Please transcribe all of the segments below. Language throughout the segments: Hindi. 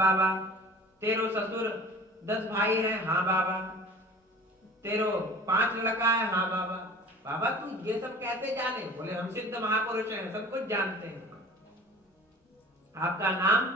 बाबा। तेरो ससुर 10 भाई है? हाँ बाबा। तेरो 5 लड़का है? हाँ बाबा। बाबा तू ये सब कैसे जाने? बोले हम सिद्ध महापुरुष हैं, सब कुछ जानते हैं। आपका नाम?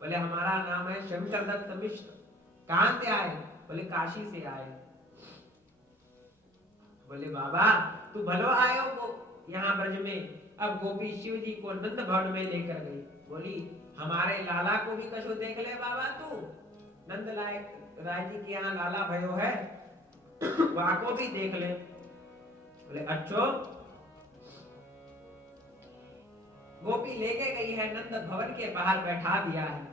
बोले हमारा नाम है शंकर दत्त मिश्र। कहां से आए? बोले काशी से आए। बोले बाबा तू भलो आयो को यहाँ ब्रज में। अब गोपी शिव जी को नंद भवन में लेकर गई। बोली हमारे लाला को भी कशो देख ले बाबा तू। नंद राय जी के यहाँ लाला भयो है, वहां को भी देख ले। बोले अच्छो। गोपी लेके गई है, नंद भवन के बाहर बैठा दिया है।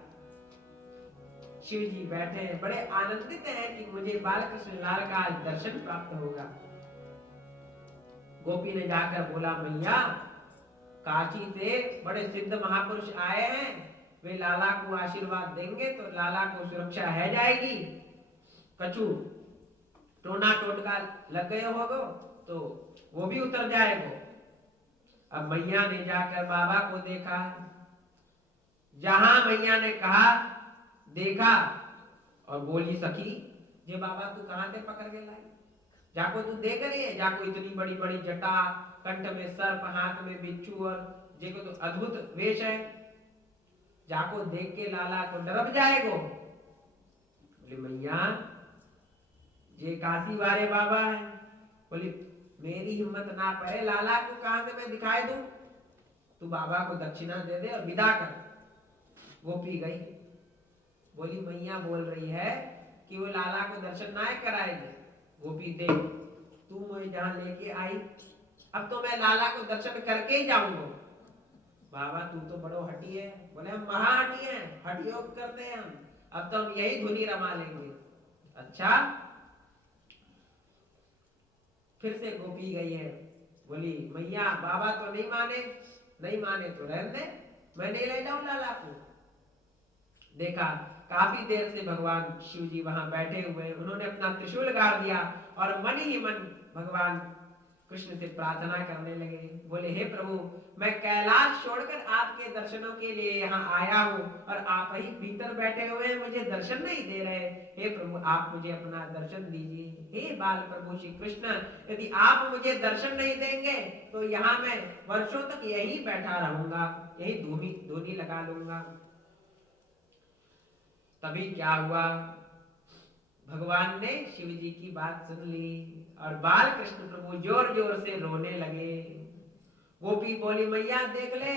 शिव जी बैठे हैं, बड़े आनंदित हैं कि मुझे बालकृष्ण लाल का आज दर्शन प्राप्त होगा। गोपी ने जाकर बोला मैया काशी से बड़े सिद्ध महापुरुष आए हैं, वे लाला को आशीर्वाद देंगे तो लाला को सुरक्षा है जाएगी। कछु टोना टोटका लग गए होगो तो वो भी उतर जाएगो। अब मैया ने जाकर बाबा को देखा। जहां मैया ने कहा देखा और बोली सखी जे बाबा तू कहां से पकड़ के लाई? जाको तू देख रही है, जाको इतनी बड़ी बड़ी जटा, कंठ में सर्प, हाथ में बिच्छू और जेको तो अद्भुत वेश है, जाको देख के लाला को डरब जाएगो। बोले मैया जे काशी वाले बाबा है। बोली मेरी हिम्मत ना पड़े, लाला को कहां से मैं दिखाई दूं? तू बाबा को दक्षिणा दे दे और विदा कर। गोपी गई। बोली मैया बोल रही है कि वो लाला को दर्शन ना कराएगी। गोपी देख तू मुझे जहां लेके आई, अब तो मैं लाला को दर्शन करके ही जाऊंगा। बाबा तू तो बड़ो हटी है। बोले हम महा हटी हैं, हट योग करते हैं हम, अब तो हम यही धुनी रमा लेंगे। अच्छा। फिर से गोपी गई है। बोली मैया बाबा तो नहीं माने, नहीं माने तो रहने दे, मैं नहीं ले जाऊं लाला को। देखा काफी देर से भगवान शिव जी वहां बैठे हुए, उन्होंने अपना त्रिशूल गाड़ दिया और मन ही मन भगवान कृष्ण से प्रार्थना करने लगे। बोले हे प्रभु मैं कैलाश छोड़कर आपके दर्शनों के लिए यहाँ आया हूँ और आप ही भीतर बैठे हुए हैं, मुझे दर्शन नहीं दे रहे। हे प्रभु आप मुझे अपना दर्शन दीजिए। हे बाल प्रभु श्री कृष्ण यदि आप मुझे दर्शन नहीं देंगे तो यहाँ मैं वर्षों तक यही बैठा रहूंगा, यही धूनी लगा लूंगा। तभी क्या हुआ, भगवान ने शिव जी की बात सुन ली और बाल कृष्ण प्रभु जोर जोर से रोने लगे। गोपी बोली मैया देख ले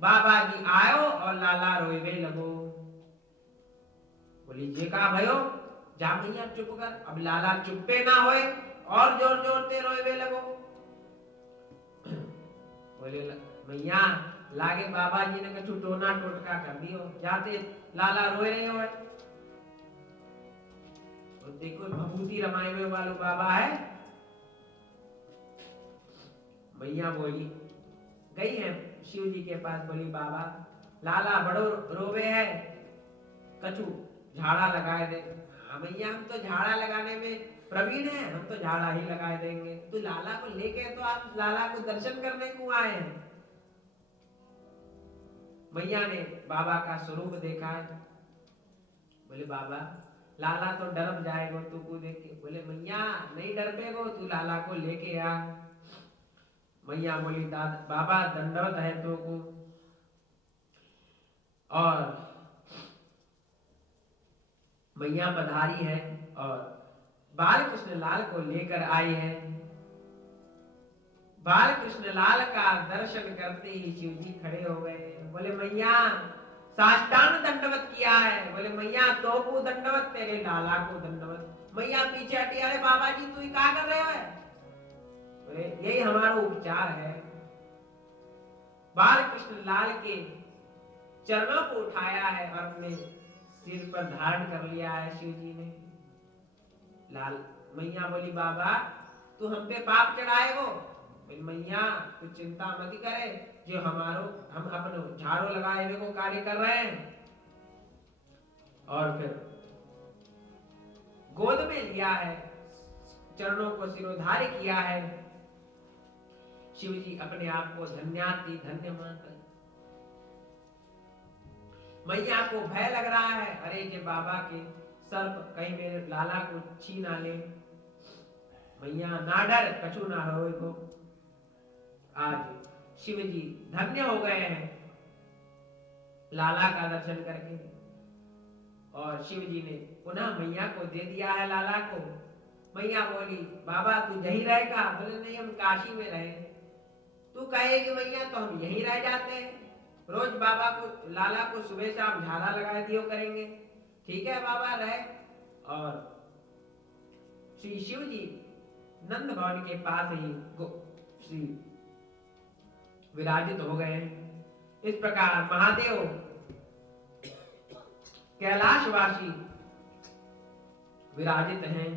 बाबा जी आयो और लाला रोइवे लगो। बोली जे का भयो जा मैया चुप कर। अब लाला चुप्पे ना होए और जोर जोर से रोइवे लगो। बोले मैया लागे बाबा जी ने कछु टोना टोटका कर दियो, जाते लाला रोए रहे हो। तो देखो भभूति रमाए हुए वालों बाबा है। मैया बोली गई है शिव जी के पास। बोली बाबा लाला बड़ो रोवे है, कछु झाड़ा लगाए दे। हाँ मैया हम तो झाड़ा लगाने में प्रवीण है, हम तो झाड़ा ही लगाए देंगे। तो लाला को लेके तो आप लाला को दर्शन करने को आए हैं। मैया ने बाबा का स्वरूप देखा है। बोले बाबा लाला तो डर जाएगो तू को देख के। बोले मैया नहीं डर पेगो, तू लाला को लेके आ। मैया बोली बाबा दंडवत है तो को। और मैया पधारी है और बाल कृष्ण लाल को लेकर आई है। बाल कृष्ण लाल का दर्शन करते ही शिव जी खड़े हो गए। बोले मैया साष्टांग दंडवत किया है। बोले मैया तो को दंडवत, तेरे लाला को दंडवत। मैया पीछे हटी, अरे बाबा जी तू क्या कर रहे हो? बोले यही हमारा उपचार है। बाल कृष्ण लाल के चरणों को उठाया है और अपने सिर पर धारण कर लिया है शिव जी ने। लाल मैया बोली बाबा तू हम पे पाप चढ़ाएगो। मैया तू चिंता मत करे, जो हम अपने झाड़ू लगाए हुए को कार्य कर रहे हैं। और फिर गोद में लिया है, चरणों को सिरोधार्य किया है। शिव जी अपने आप को धन्याति धन्य मानकर मैया को भय लग रहा है, अरे के बाबा के सर्प कहीं मेरे लाला को छीना ले। मैया ना डर कछु ना हो को। आज शिव जी धन्य हो गए हैं लाला का दर्शन करके, और शिव जी ने पुनः मैया को दे दिया है लाला को। मैया बोली बाबा तू यहीं रहेगा? बोले नहीं हम काशी में रहे। तू कहेगी मैया तो हम यहीं रह जाते हैं, रोज बाबा को लाला को सुबह शाम झाला लगा दियो करेंगे। ठीक है बाबा रहे। और श्री शिव जी नंद भवन के पास ही श्री विराजित हो गए। इस प्रकार महादेव कैलाशवासी विराजित हैं।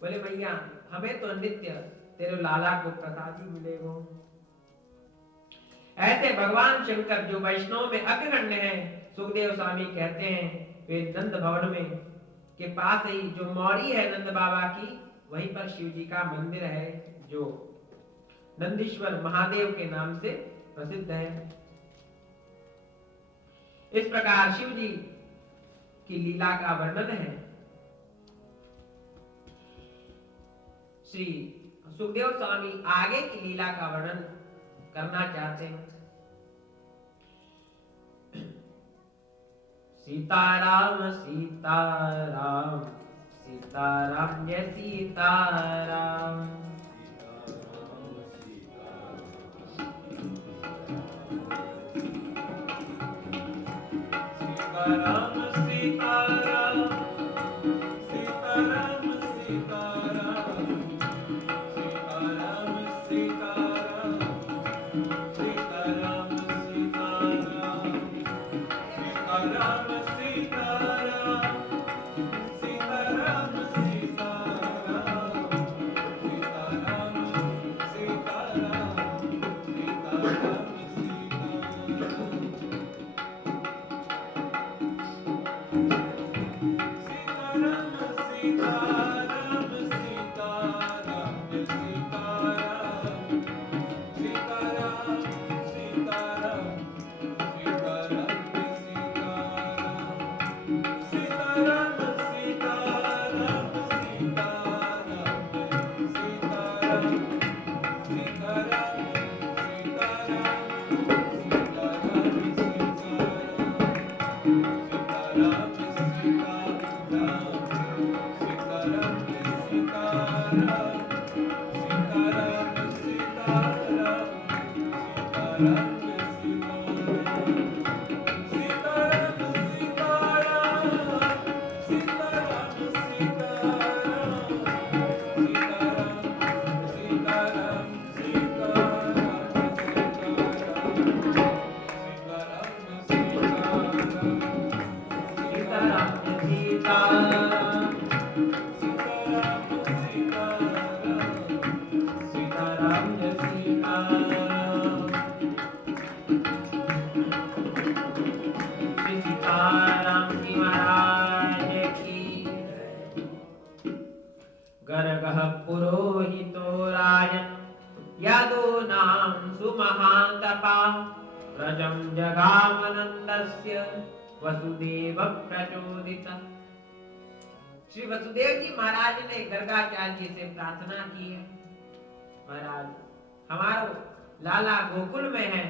बोले भैया हमें तो नित्य तेरे लाला को प्रसाद ही मिलेगा। ऐसे भगवान शंकर जो वैष्णव में अग्रगण्य हैं, सुखदेव स्वामी कहते हैं वे नंद भवन में के पास ही जो मौरी है नंद बाबा की, वहीं पर शिव जी का मंदिर है जो नंदीश्वर महादेव के नाम से प्रसिद्ध है। इस प्रकार शिव जी की लीला का वर्णन है। श्री सुखदेव स्वामी आगे की लीला का वर्णन करना चाहते हैं। सीताराम सीताराम सीताराम जय सीताराम। सीताराम सीताराम सीताराम सीताराम सीताराम सीताराम सीताराम सीताराम सीताराम सीताराम सीताराम गर्गः पुरोहितो राजन् यदूनां सुमहान्तपा प्रजं जगामनन्दस्य वसुदेव प्रचोदितः। श्री वसुदेव जी महाराज ने गर्गाचार्य जी से प्रार्थना की है, महाराज हमारो लाला गोकुल में है,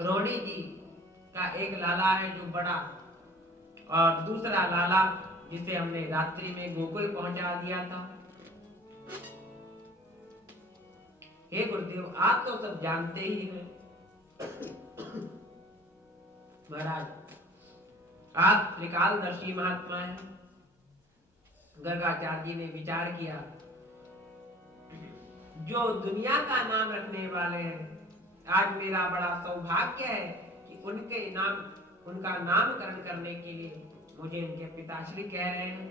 रोहिणी जी का एक लाला है जो बड़ा, और दूसरा लाला जिसे हमने रात्रि में गोकुल पहुंचा दिया था। हे गुरुदेव आप तो सब जानते ही हैं, महाराज आप त्रिकालदर्शी महात्मा हैं। गर्गाचार्य जी ने विचार किया, जो दुनिया का नाम रखने वाले हैं, आज मेरा बड़ा सौभाग्य है कि उनका नामकरण करने के लिए मुझे इनके पिताश्री कह रहे हैं।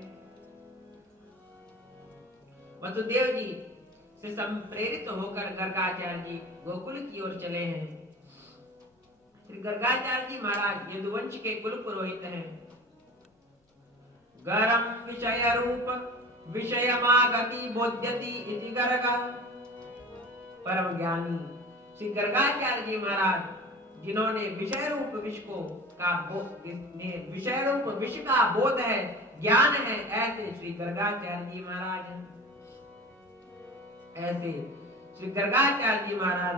वसुदेव जी से संप्रेरित होकर गर्गाचार्य जी गोकुल की ओर चले हैं। श्री गर्गाचार्य जी महाराज यदुवंश के कुल पुरोहित हैं। गरम विषय रूप विषयमागति बोध्यति इति गर्ग। परम ज्ञानी श्री गर्गाचार्य जी महाराज जिन्होंने विषय रूप विष का बोध है, ज्ञान है, ऐसे श्री गर्गाचार्य जी महाराज हैं। ऐसे श्री गर्गाचार्य जी महाराज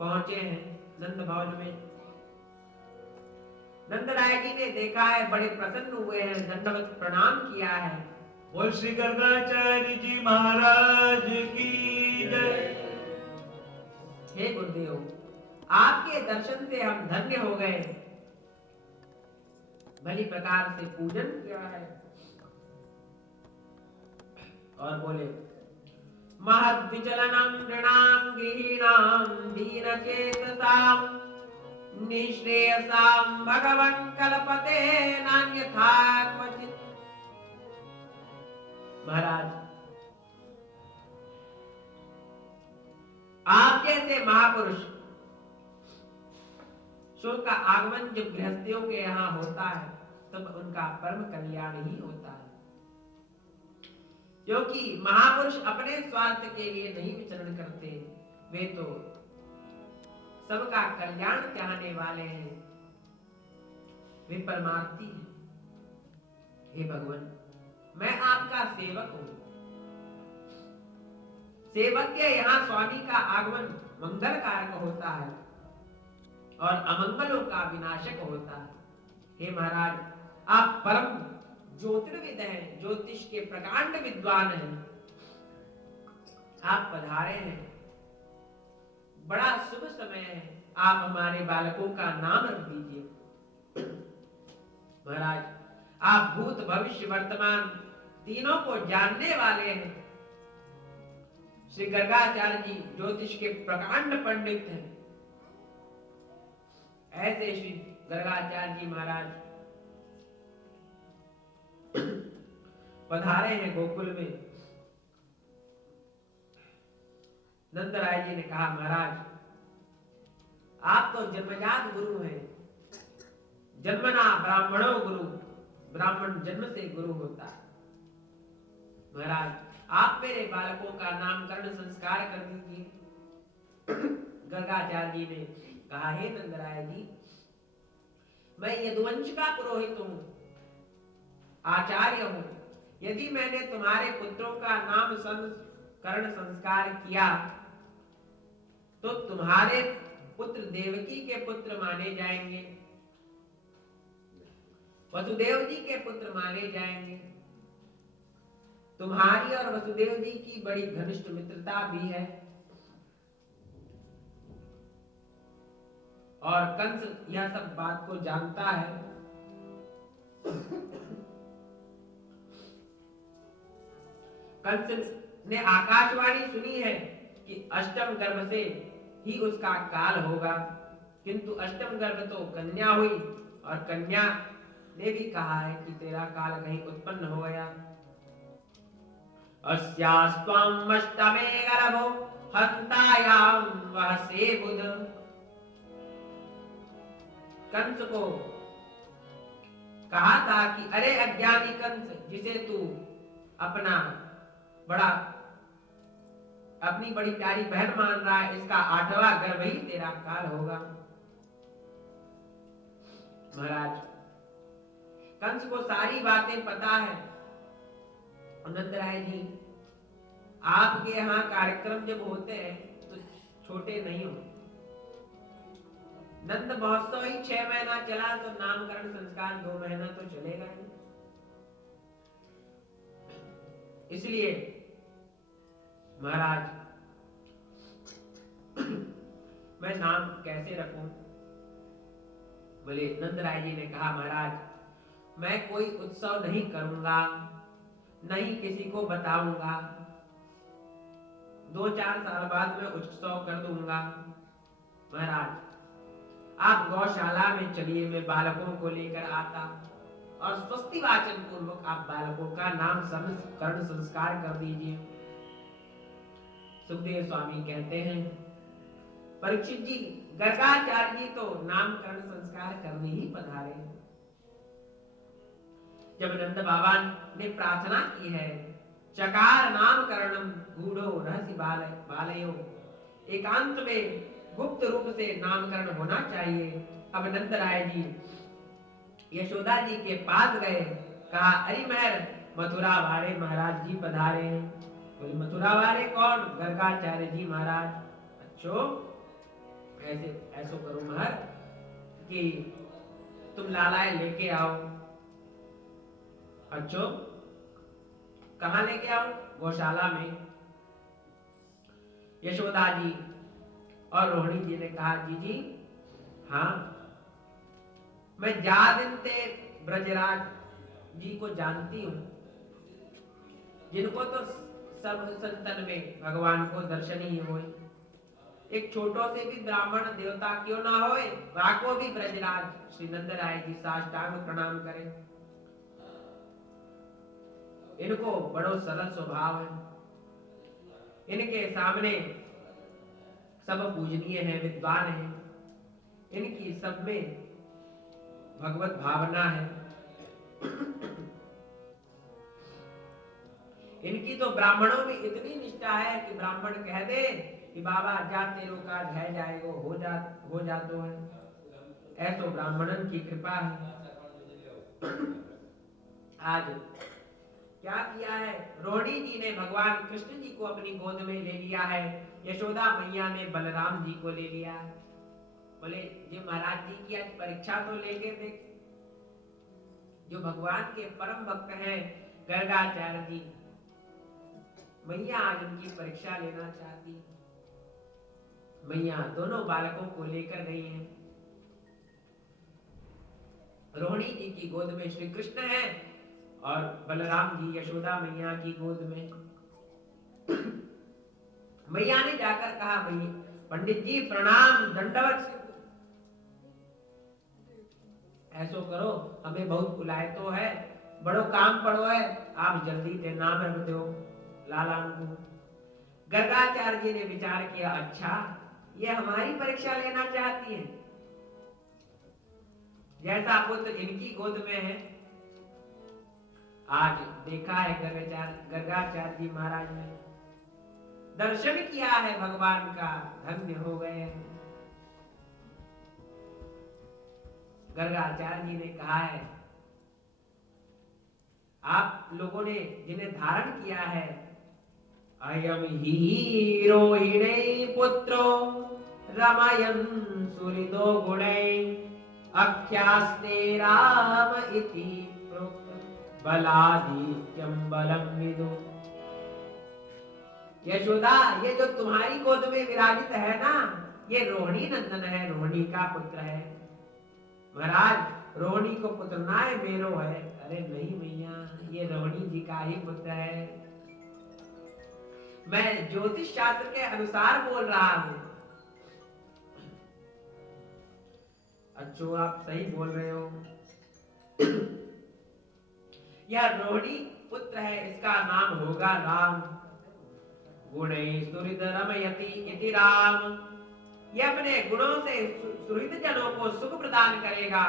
पहुंचे हैं नंद भवन में। नंदराय जी ने देखा है, बड़े प्रसन्न हुए हैं, दंडवत प्रणाम किया है। बोल श्री गर्गाचार्य जी महाराज की जय। हे गुरुदेव, आपके दर्शन से हम धन्य हो गए, भली प्रकार से पूजन किया है। और बोले महद विचलनम नृणाम गृहीणाम दीनचेतसाम निःश्रेयसाम भगवन् कल्पते नान्यथा क्वचित्। महाराज, आप जैसे महापुरुष शो का आगमन जब गृहस्थियों के यहाँ होता है तब उनका परम कल्याण ही होता है, क्योंकि महापुरुष अपने स्वार्थ के लिए नहीं विचरण करते, वे तो सबका कल्याण चाहने वाले हैं, वे परमार्थी हैं। हे भगवान, मैं आपका सेवक हूं। सेवक के यहाँ स्वामी का आगमन मंगल कारक होता है और अमंगलों का विनाशक होता है। हे महाराज, आप परम ज्योतिर्विद हैं, ज्योतिष के प्रकांड विद्वान हैं। आप पधारे हैं, बड़ा शुभ समय है, आप हमारे बालकों का नाम रख दीजिए। महाराज, आप भूत भविष्य वर्तमान तीनों को जानने वाले हैं। श्री गर्गाचार्य जी ज्योतिष के प्रकांड पंडित हैं। ऐसे श्री गर्गाचार्य जी महाराज पधारे हैं गोकुल में। नंदराय जी ने कहा, महाराज, आप तो जन्मजात गुरु हैं। जन्मना ब्राह्मणो गुरु, ब्राह्मण जन्म से गुरु होता है। महाराज, आप मेरे बालकों का नामकरण संस्कार कर दीजिए। गर्गाचार्य जी ने कहा, हे नंदराय जी, मैं यदुवंश का पुरोहित हूं, आचार्य हूं। यदि मैंने तुम्हारे पुत्रों का नामकरण संस्कार किया तो तुम्हारे पुत्र देवकी के पुत्र माने जाएंगे, वसुदेव जी के पुत्र माने जाएंगे। तुम्हारी और वसुदेव जी की बड़ी घनिष्ठ मित्रता भी है। और कंस यह सब बात को जानता है। कंस ने आकाशवाणी सुनी है कि अष्टम गर्भ से ही उसका काल होगा, किंतु अष्टम गर्भ तो कन्या हुई और कन्या ने भी कहा है कि तेरा काल कहीं उत्पन्न हो गया। अस्यास्त्वम् अष्टमे गर्भो हन्तायाम वहसे बुध। कंस को कहा था कि अरे अज्ञानी कंस, जिसे तू अपनी बड़ी प्यारी बहन मान रहा है, इसका 8वां गर्भ ही तेरा काल होगा। महाराज, कंस को सारी बातें पता है। नंदराय जी, आपके यहाँ कार्यक्रम जब होते हैं तो छोटे नहीं हो। नंद महोत्सव ही 6 महीना चला तो नामकरण संस्कार 2 महीना तो चलेगा ही। इसलिए महाराज, मैं नाम कैसे रखूं? बोले, नंदराय जी ने कहा, महाराज, मैं कोई उत्सव नहीं करूंगा, नहीं किसी को बताऊंगा। 2-4 साल बाद में उत्सव कर दूंगा। महाराज, आप गौशाला में चलिए, मैं बालकों को लेकर आता और स्वस्ति वाचन पूर्वक आप बालकों का नामकरण संस्कार कर दीजिए। सुखदेव स्वामी कहते हैं, परीक्षित जी, गर्गाचार्य जी तो नामकरण संस्कार करने ही पधारे। जब नंद बाबा ने प्रार्थना की है, चकार नामकरणम गूढ़ो रहस्य बालयो, एकांत में गुप्त रूप से नामकरण होना चाहिए। अब नंद राय जी यशोदा जी के पास गए, कहा अरे महर मथुरा वाले महाराज जी पधारे। बोले मथुरा वाले कौन? गर्गाचार्य जी महाराज। अच्छो ऐसे ऐसो करो महर कि तुम लालाए लेके आओ। अच्छो कहाँ लेके आओ? गौशाला में। यशोदा जी और रोहिणी जी ने कहा जी हाँ मैं जा दिन ते ब्रजराज जी को जानती हूँ, जिनको तो सब संतन में भगवान को दर्शन ही होए। एक छोटो से भी ब्राह्मण देवता क्यों ना होए, वाको भी ब्रजराज श्री नंद राय जी साष्टांग प्रणाम करें। इनको बड़ो सरल स्वभाव है, इनके सामने सब पूजनीय है, विद्वान है, इनकी सब में भगवत भावना है। इनकी तो ब्राह्मणों में इतनी निष्ठा है कि ब्राह्मण कह दे कि बाबा जा तेरो का झय जाएगो हो जातो है। ऐसो ब्राह्मणन की कृपा है। आज क्या किया है? रोहिणी जी ने भगवान कृष्ण जी को अपनी गोद में ले लिया है, यशोदा मैया ने बलराम जी को ले लिया। बोले ये महाराज जी की आज परीक्षा तो लेके देख। जो भगवान के परम भक्त हैं गर्गाचार्य जी, मैया आज उनकी परीक्षा लेना चाहती। मैया दोनों बालकों को लेकर गई हैं। रोहिणी जी की गोद में श्री कृष्ण है और बलराम जी यशोदा मैया की गोद में। मैया ने जाकर कहा भैया पंडित जी प्रणाम दंडवत। ऐसो करो हमें बहुत बुलाए तो है, बड़ो काम पड़ो है, आप जल्दी से नाम रख दो लाला को। गर्गाचार्य जी ने विचार किया अच्छा ये हमारी परीक्षा लेना चाहती है, जैसा पुत्र इनकी गोद में है। आज देखा है गर्गाचार्य जी महाराज ने दर्शन किया है भगवान का, धन्य हो गए। गर्गाचार्य जी ने कहा है आप लोगों ने जिन्हें धारण किया है, अयम ही रोहिणी पुत्रो रमयन् सुहृदो गुणैः अख्यास्ते राम इति प्रोक्त बलादित्यं बलं विदु। यशोदा ये जो तुम्हारी गोद में विराजित है ना, ये रोहिणी नंदन है, रोहिणी का पुत्र है। महाराज रोहिणी को पुत्र ना है मेरो है। अरे नहीं मैया ये रोहिणी जी का ही पुत्र है, मैं ज्योतिष शास्त्र के अनुसार बोल रहा हूं। अच्छो आप सही बोल रहे हो। यह रोहिणी पुत्र है, इसका नाम होगा राम। गुणैः सुहृद रमयति इति राम। यह अपने गुणों से सुहृद जनों को सुख प्रदान करेगा।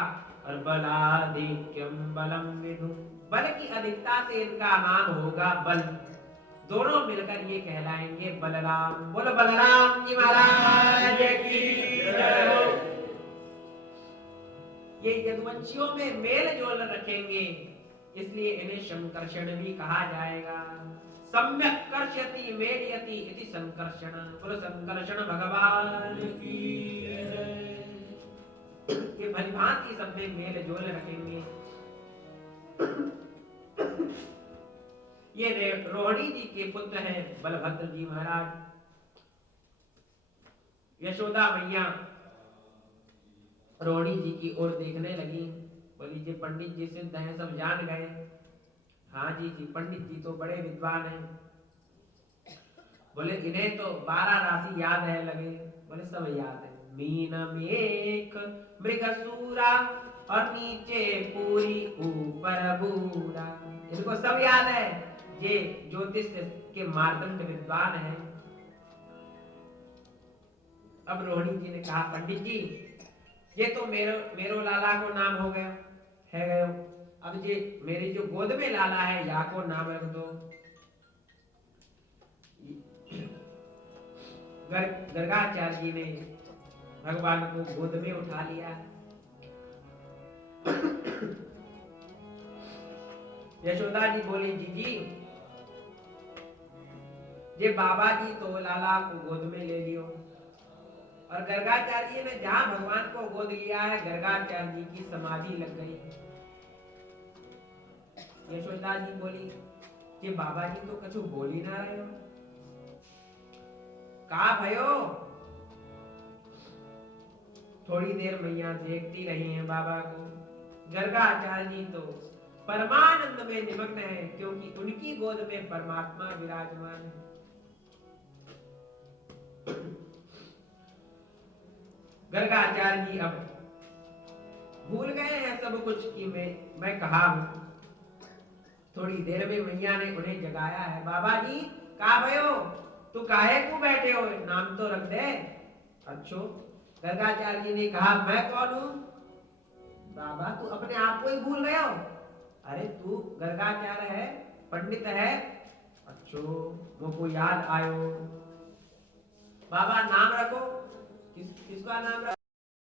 और बलादिक्यम बलम विदु, बल की अधिकता से इनका नाम होगा बल। दोनों मिलकर ये कहलाएंगे बलराम। बोलो बलराम जी महाराज की जय हो। ये यदुवंशियों में मेल जोल रखेंगे, इसलिए इन्हें संकर्षण भी कहा जाएगा। सम्यक कर्षयति मेलयति इति संकर्षण। बोलो संकर्षण भगवान की जय। ये भलीभांति सब में मेल जोल रखेंगे। ये रोहिणी जी के पुत्र हैं बलभद्र जी महाराज। यशोदा मैया रोहिणी जी की ओर देखने लगी, बोली जी पंडित जी सिद्ध हैं, सब जान गए। हाँ जी पंडित जी तो बड़े विद्वान हैं। बोले इन्हें तो 12 राशि याद है लगे। बोले सब याद है, मीनम एक मृगसूरा और नीचे पूरी ऊपर बूरा। इनको सब याद है, ये ज्योतिष के मार्दंड विद्वान है। अब रोहिणी जी ने कहा पंडित जी ये तो मेरो लाला को नाम हो गया है गयो, अब ये मेरी जो गोद में लाला है या को नाम रख दो। गर्गाचार्य जी ने भगवान को गोद में उठा लिया। यशोदा जी बोली, जीजी ये बाबा जी तो लाला को गोद में ले लियो। और गर्गाचार्य जी ने जहां भगवान को गोद लिया है, गर्गाचार्य जी की समाधि लग गई। यशोदा जी बोली, ये बाबा जी तो कछु बोल ही ना रहे हो, का भयो? थोड़ी देर मैया देखती रही हैं बाबा को। गर्गाचार्य जी तो परमानंद में निमग्न है, क्योंकि उनकी गोद में परमात्मा विराजमान है। गर्गाचार्य जी अब भूल गए हैं सब कुछ कि मैं कहा हूं। थोड़ी देर में मैया ने उन्हें जगाया है। बाबा जी का भयो, तू काहे को बैठे हो, नाम तो रख दे। अच्छो, गर्गाचार्य जी ने कहा, मैं कौन हूं? बाबा तू अपने आप को ही भूल गए हो। अरे तू गर्गाचार्य है, पंडित है। अच्छो, मुझको याद आयो। बाबा नाम रखो। किसका नाम रखो?